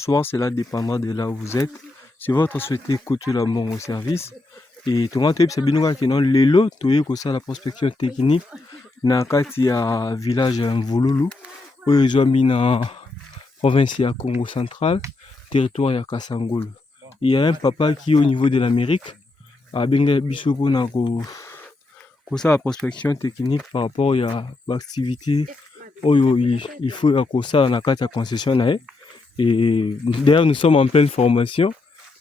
bonsoir, cela dépendra de là où vous êtes. Si votre souhaitez écouter la bon au service, et tout le monde c'est bien que non lelo, tu es ça la prospection technique na kati ya village Mvululu, où ils ont mis na province ya Congo central, territoire ya Kasangolo. Il y a un papa qui est au niveau de l'Amérique, a bien biso na ko ça la prospection technique par rapport à l'activité il faut que ça na kati ya concession na. Et d'ailleurs, nous sommes en pleine formation.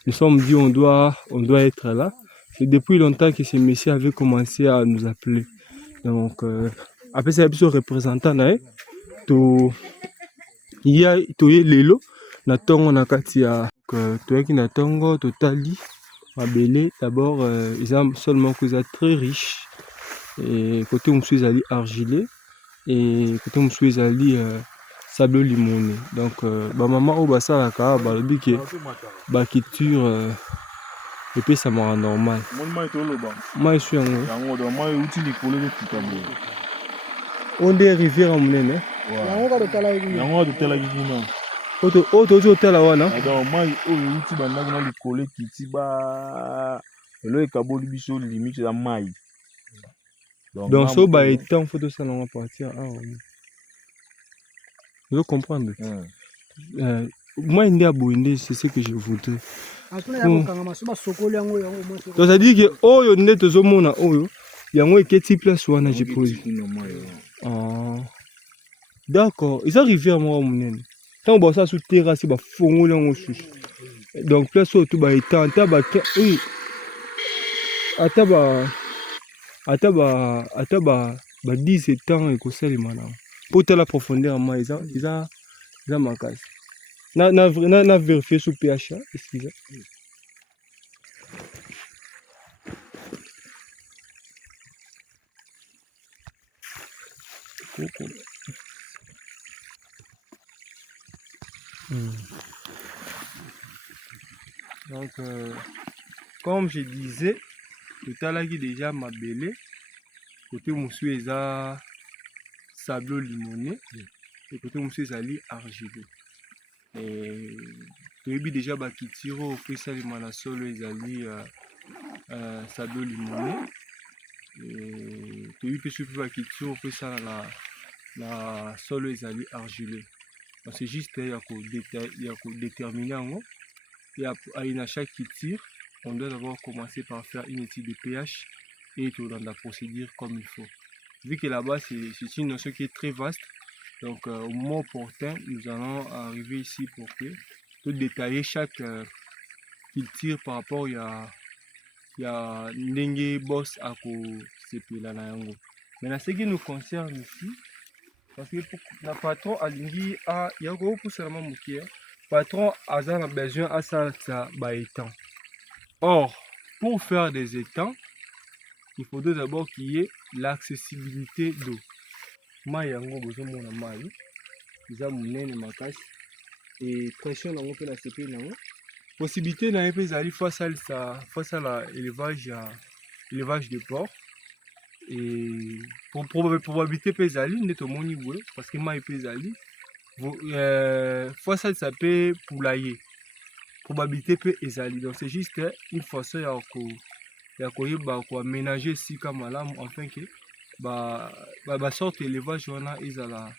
Nous sommes dit on doit être là. C'est depuis longtemps que ces messieurs avaient commencé à nous appeler. Donc, après ça, il y a représentant là. Il y a lelo na tongo na kati ya toyaki na tongo totali mabele. D'abord, ils ont seulement que ça très riche. Et côté monsieur Zali argilé et côté monsieur Zali sable limoné. Donc, maman au basa la ka balobi ke bakiture et puis ça m'a normal. Moi je suis en on des rivières en monene. Auto tela wana. Donc so ba étant photo ça on va partir. Je comprends. Moi, c'est ce que je voudrais. Donc, ça dit que oh, il y a des hommes oh, il y a un petit place où on a posé. D'accord. Ils arrivent à moi, mon tant que ça sous terrasse, c'est fond là sous. Donc, place où tout va étant, oui. Ataba 17 ans et que c'est les malins. Pour la profondeur, moi, ils ont ma case. Na vérifié sur pH, excusez. Donc, comme je disais, tout à l'heure déjà ma belle, côté monsieur eza sable limoné, et côté monsieur zali argilé. Et tu as déjà bakitiro fait ça les manasolo ezali sable limoné. Et tu as eu plus bakitiro fait ça la solo ezali argilé. C'est juste il y a déterminer en et à chaque tir, on doit d'abord commencer par faire une étude de pH et tout dans la procédure comme il faut. Vu que là-bas c'est une notion qui est très vaste, donc au moment opportun, nous allons arriver ici pour que tout détailler chaque culture par rapport à n'engue boss à sepela na yango. Maintenant ce qui nous concerne ici, parce que le patron a dit ah il y a gros pour seulement moukier. Patron a besoin à ça étang. Or, pour faire des étangs, il faudrait d'abord qu'il y ait l'accessibilité d'eau. Maï yango besoin mon maï, ils ont mon makasi et pression dans la CP nango. Possibilité dans les pays aller face à l'élevage de porc et pour probabilité pays aller n'est au mon niveau parce que maï pays aller fois ça peut poulailler probabilité peut ezali donc c'est juste une façon ya ko aménager si comme malamu afin que ba sorte élevage wana ezala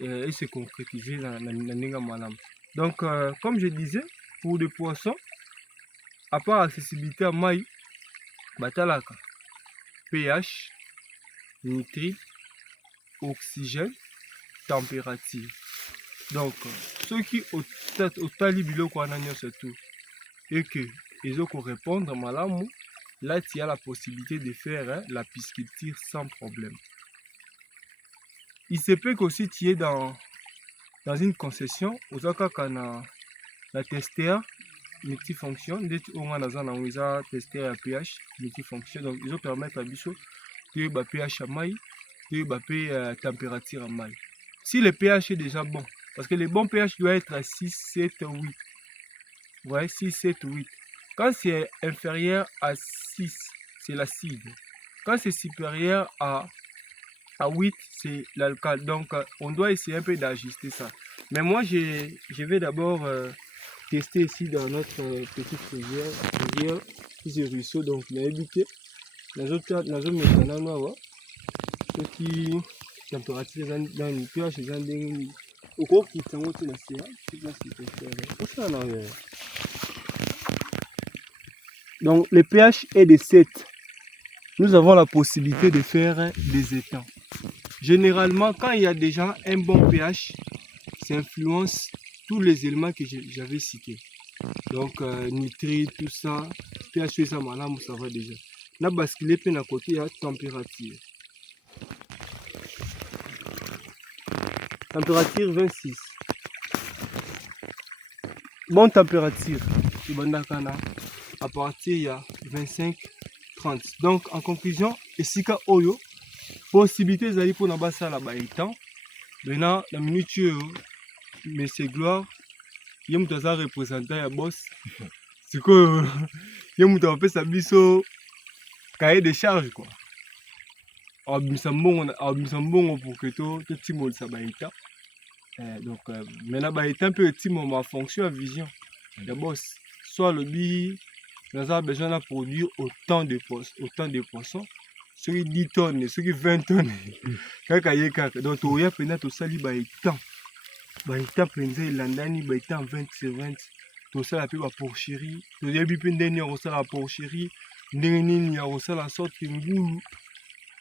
et se concrétiser na ninga malamu. Donc comme je disais pour les poissons à part accessibilité à maï batalaka pH nitrite oxygène température. Donc, ceux qui ont talibilo quoi surtout et que ils ont répondre malamu, là tu as la possibilité de faire la pisciculture sans problème. Il se peut qu'aussi tu es dans une concession, aux akakana la testeur multifonction, on a testeur à pH multifonction, donc ils ont permettre à biso de pH à maï, de température à maï. Si le pH est déjà bon, parce que le bon pH doit être à 6, 7, 8. Ouais, 6, 7, 8. Quand c'est inférieur à 6, c'est l'acide. Quand c'est supérieur à 8, c'est l'alcool. Donc, on doit essayer un peu d'ajuster ça. Mais moi, je vais d'abord tester ici dans notre petite rivière, ici ruisseau, donc on a habité. Dans maintenant, ce qui température dans le pH, c'est dans des. Au cours qui est en haut de la CA, c'est en arrière. Donc le pH est de 7. Nous avons la possibilité de faire des étangs. Généralement, quand il y a déjà un bon pH, ça influence tous les éléments que j'avais cités. Donc, nitrite, tout ça, pH, ça, ça va déjà. Là, basculer puis à côté, il y a température. Température 26. Bonne température, à partir il y a 25, 30. Donc, en conclusion, Esika Oyo, possibilité d'aller pour la salle là-bas étant. Maintenant, la minute, mais c'est gloire. Il y a un représentant à boss. C'est que il y a un peu sa biso cahier de charge quoi. Abimsambon pour que tout le monde s'abaïta. Donc maintenant baïta un peu petit ma fonction à vision. Le boss soit le bi nous avons besoin de produire autant de poissons. Ceux qui 10 tonnes, ceux qui 20 tonnes. Donc il y a pendant tout ça li baïta. Baïta penza landani baïta 20 sur 20. Tout ça la peu la porcherie. Tout début pendant on ça la porcherie. Ndengeni ya on ça la sorte ngulu.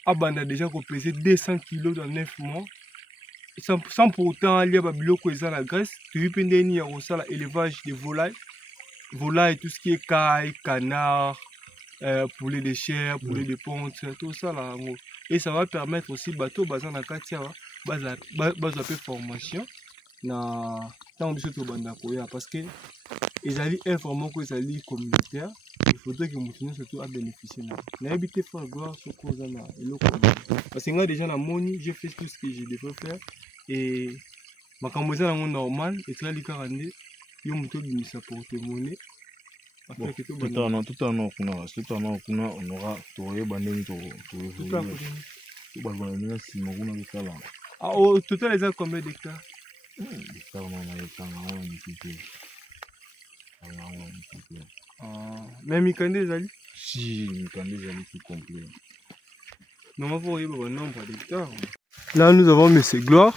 Abanda déjà qu'on pesait 200 kg dans 9 mois. Sans pour autant aller à Babiloko et la Grèce. Tu veux pendant il y a on ça l'élevage de volailles. Volailles, tout ce qui est caille, canard, poulet de chair, poulet de ponte, tout ça là. Et ça va permettre aussi bateau bazan na katia base formation na tant biso to banda koya parce que ils allaient informer que ça lit communautaire. Il faudrait que nous surtout à bénéficier na habité fort gloire sur cause na parce que moi déjà na moni j'ai fait tout ce que je devais faire et ma camoza na normal et là li 42 yo muto bimisa pour témoigner. Bon, tout en on aura trouvé bandé ah, au total, les a combien d'hectares? Même Mikandé Zali? Si, Mikandé Zali tout complet. Non, on va voir le nombre d'hectares. Là, nous avons M. Gloire.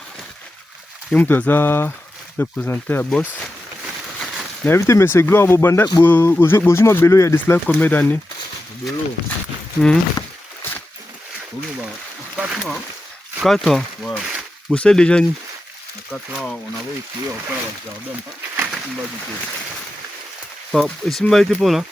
Il nous représenté à Boss. Mais invité M. Gloire, vous avez Bélo il y a de cela combien d'années? Bélo 4 ans. 4 ans? Ouais. Vous savez déjà ni? 4 ans, on avait essayé de faire le jardin. Ici, je été pour là.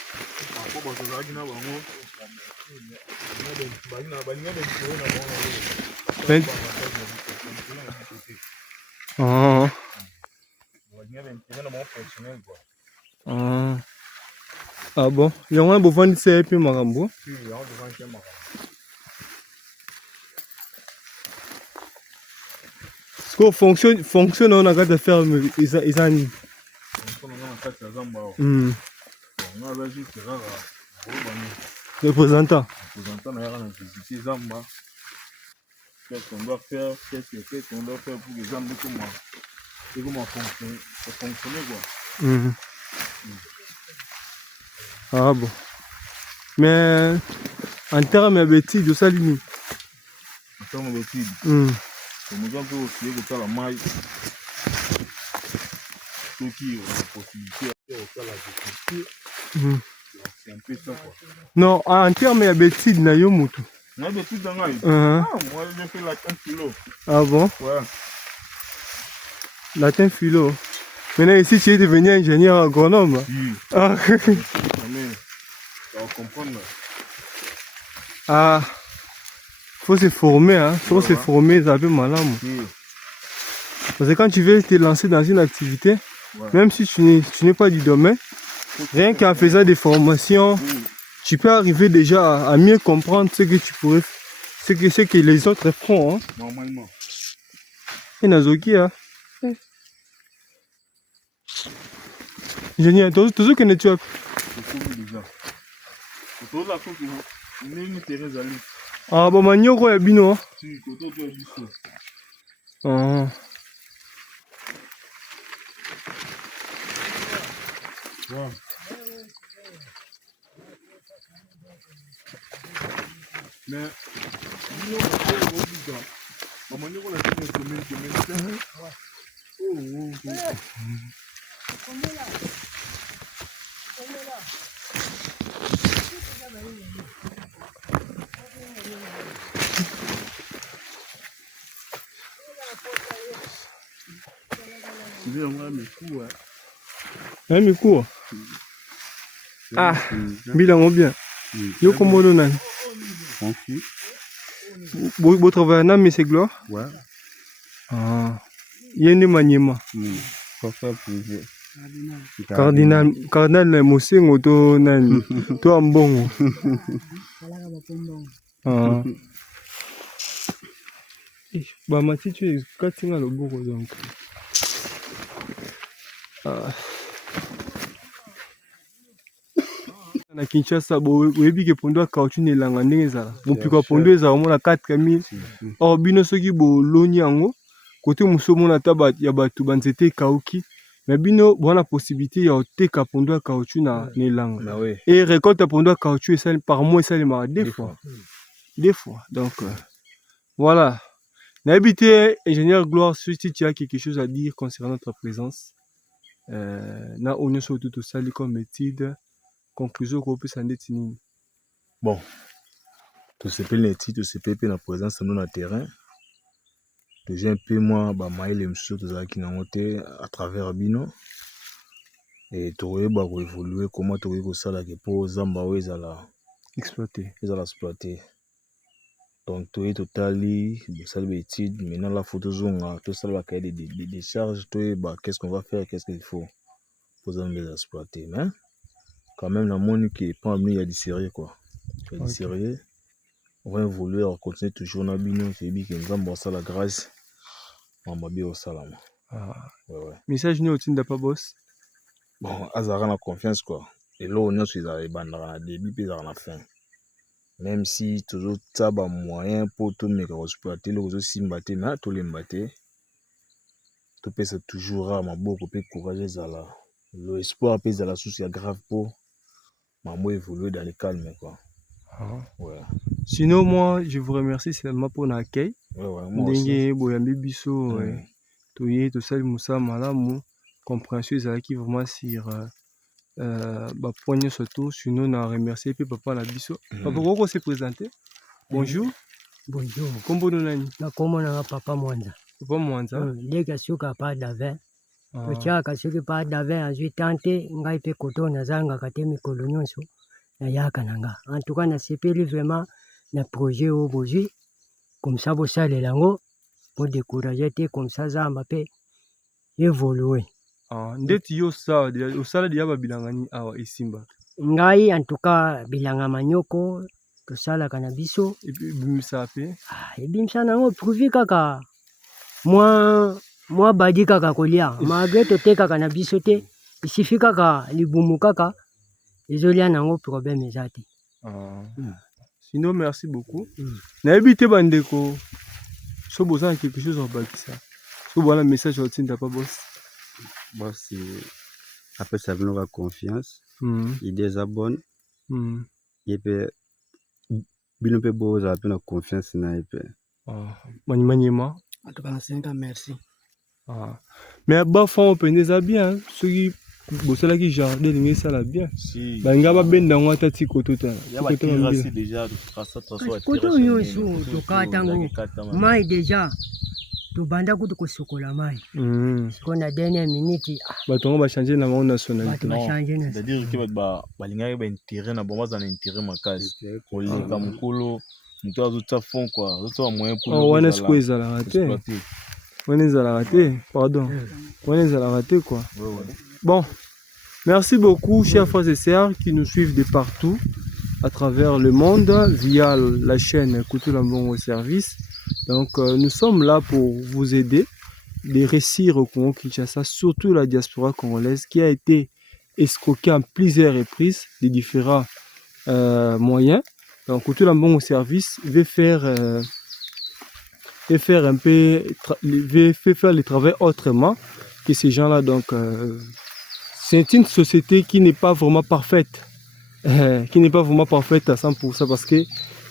Ah bon? Il y a un beau de ces puis Marambo. Ce qu'on fonctionne, on a qu'à faire les années. Représentant. Qu'est-ce qu'on doit faire, qu'est-ce qu'on doit faire pour que les âmes comment fonctionner quoi. Ah bon. Mais en termes de bêtises, de salut. En termes de bêtises, comme on peut aussi que la maille, ceux qui ont la possibilité de faire la agriculture, c'est un peu ça quoi. Non, en termes de bêtises, il y a eu mutu. Moi, j'ai fait la 15 kilos. Ah bon? Ouais. La 15 kilos. Maintenant, ici, tu es devenu ingénieur agronome. Oui. Ah. Mais, on va comprendre. Ah. Faut se former, hein. Faut se former, ça fait malin. Oui. Parce que quand tu veux te lancer dans une activité, même si tu n'es pas du domaine, rien qu'en faisant des formations, tu peux arriver déjà à mieux comprendre ce que tu pourrais, ce que les autres font. Hein. Normalement. Et Nazoki, hein. Génial, tout ce que tu as. Ah, bon, Manioko est bino. Ah. Ouais. Mais, nous, on a fait une semaine. Oh. Tu veux avoir mes coups, ouais. Hein, mes cours. Ah, bilan bien. Yo comment on a? Tranquille. Vous travaillez dans mais c'est gloire? Ouais. Ah. Il y a une maniement. Parfait pour vous. Cardinal na mosengo to nani? To ambongo. Ah. Bah ma tu es katinga loboko donc. Ah. Na Kinshasa boyebi ke pondo caoutchouc nelanga ndenge ezala. Mopiko pondo ezala mona 4000. Or bino soki boloni yango côté mosusu mona taba ya bato banzete ekauki. Mais bino bona possibilité ya oteka pondo ya caoutchouc na nelanga. Et récolte pondo ya caoutchouc ça par mois ça les deux fois. Deux fois. Donc voilà. N'habité ingénieur Gloire si tu as quelque chose à dire concernant notre présence. Na on sur tout ça comme étude. Conclusion qu'on peut s'en détenir. Bon, tout ce peu les titres, tout ce peu la présence dans le terrain. J'ai un peu moi, bah maïle monsieur tout ça qui n'a monté à travers Bino et tu vois bah évoluer comment tu vois ça là que pour Zamba ouais ça là exploiter, donc tu es totally ça les études maintenant la photo zone tout ça va cahier des charges tu bah qu'est-ce qu'on va faire qu'est-ce qu'il faut pour les exploiter mais quand même la monde qui est pas amené il y a du sérieux quoi. Il y a du sérieux. On va évoluer, on continue toujours dans Bino, c'est bien que nous avons ça la grâce. On va bien au salam. Ouais. Message nous au pas boss. Bon, Azara na confiance quoi. Et là on est sur les bandes à début puis à la fin. Même si toujours ça ba moyen pour tout mais exploiter le réseau simbaté mais tout les mbaté. Tout peut c'est toujours à ma beaucoup plus courageux ça là. Le espoir peut la souci grave pour maman évoluer dans le calme quoi. Ouais. Sinon moi je vous remercie seulement pour l'accueil. Ndenge boyambi biso toye to sali musa malamu compréhension ezalaki vraiment sur ba point surtout sinon na remercier pe papa na biso. Papa koko se présenter. Bonjour. Bonjour. Kombo nani? Na kombo na papa Mwanza. Papa Mwanza. Ndeka suka pa davin. Tochaka suki pa davin azwi tante ngai pe koto na zanga kate mikolo nyonso na yaka nanga. En tout cas na sepeli vraiment na projet au bozui comme ça bo sale lango pour décourager te comme ça zamba pe évoluer. Ndeti yo sa osala dia ba bilangani awa esimba. Ngai en tout cas bilanga manyoko tosala kana biso et puis bimisa pe. Ebimisa nango prouver kaka moi badi kaka kolia malgré toteka kana biso te isifi kaka libumu kaka ezolia nango problème ezati. Sinon merci beaucoup. Na habité bandeko so boza quelque chose à bakisa. So voilà message au tinda pas boss. Boss après ça vient la confiance. Il désabonne. Il peut bino pe boza pe na confiance na ipe. Maniema. En tout cas 5 ans merci. Mais ba fond peneza bien ceux qui bosala ki jardin lingi sala bien. Banga ba benda ngwa ti koto ta. Ya ba tirasi déjà ça koto nyonso tokata ngo mai déjà tobanda kutu kosokola mai. Siko na dernière minute bato ba changer na mon nationalité. C'est-à-dire que ba linga ba intérêt na bomba za na intérêt makazi. Kolika mukolo muto azuta fond quoi. Azuta moyen pour wana squeeze la raté. On est à la raté, pardon. On est à la raté quoi. Bon, merci beaucoup chers frères et sœurs qui nous suivent de partout à travers le monde via la chaîne Coutu Lambongo Service. Donc nous sommes là pour vous aider de réussir au Congo Kinshasa, surtout la diaspora congolaise qui a été escroquée en plusieurs reprises de différents moyens. Donc Coutu Lambongo Service veut faire un peu faire le travail autrement que ces gens-là donc c'est une société qui n'est pas vraiment parfaite. Qui n'est pas vraiment parfaite à 100% parce que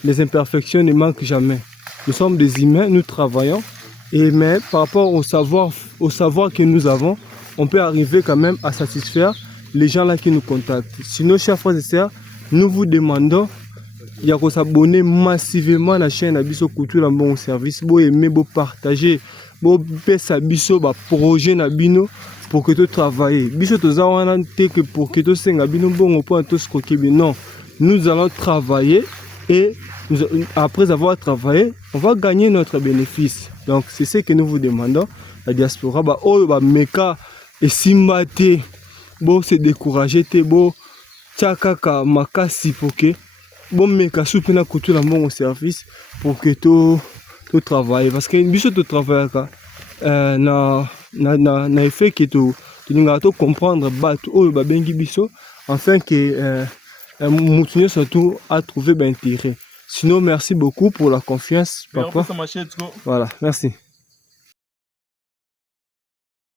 les imperfections ne manquent jamais. Nous sommes des humains, nous travaillons. Mais par rapport au savoir que nous avons, on peut arriver quand même à satisfaire les gens là qui nous contactent. Sinon, chers frères et sœurs, nous vous demandons de s'abonner massivement à la chaîne Abisso Couture dans bon service. Vous aimer, vous partager, vous faire Abisso projet Nabino pour que tu travailles. Biso que pour que tu senga bino bon point tous non. Nous allons travailler et après avoir travaillé, on va gagner notre bénéfice. Donc c'est ce que nous vous demandons. La diaspora meka et simbate bon se décourager te bon tchakaka makasi pour que bon meka soupena couture la bon service pour que tu travailles parce que biso tu travailles na effet que tu comprendre bateau oh babengi biso afin que Moutinho surtout a trouvé d'intérêt. Sinon merci beaucoup pour la confiance papa. Voilà, merci.